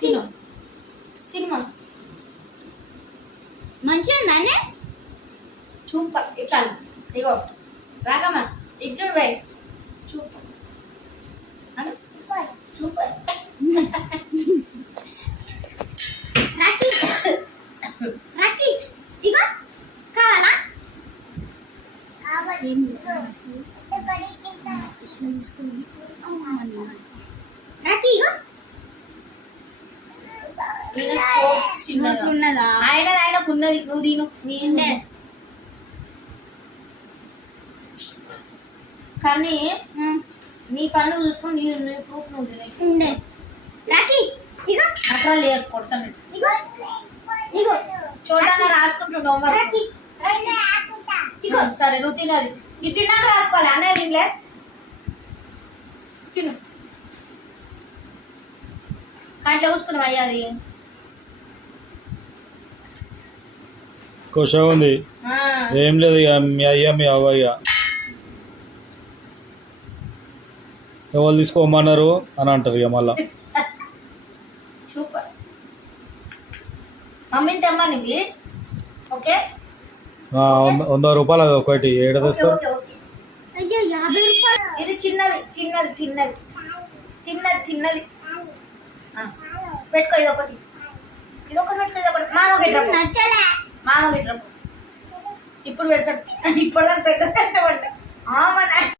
తిను తినుమా మంచిగా ఉందానే సూపర్ ఇట్లా ఇగో రాగమ్మా ఇచ్చుడు పోయి సూపర్ సూపర్ రాఖీ రాఖీ ఇగో కావాలా రాఖీ ఇగో ఉన్నదా ఆయనకున్నది నువ్వు తిను నేను కానీ నీ పనులు చూసుకొని నీ ఫ్రూట్ నువ్వు తినేసి రాఖీ ఇగో అట్లా లేక కొడతాను ఇగో చూడగా రాసుకుంటున్నావు మరి రాఖీ ఇగో సరే నువ్వు తినది ఇది తిన్నాక రాసుకోవాలి అన్నయ్య తినలే తిను కాంట్లో కూర్చుకున్నావు అయ్యా అది కుష ఉంది ఏం లేదు ఇక మీ అయ్యా మీ అవ్వయ్య ఎవరు తీసుకోమన్నారు అని అంటారు ఇక మళ్ళా సూపర్ మమ్మీని తెమ్మనివి ఓకే 100 రూపాయలు అది ఒకటి ఏడ తెస్తారు ఓకే ఓకే అయ్యో 50 రూపాయలు ఇది చిన్నది తిన్నది తిన్నది తిన్నది తిన్నది పెట్టుకో ఇదొకటి ఇదొకటి పెట్టుకో ఇదొకటి మామ పెట్టరా నచ్చలే మామ పెట్టరా ఇప్పుడు పెడతాడు ఇప్పటిదాకా పెద్ద పెట్టమంట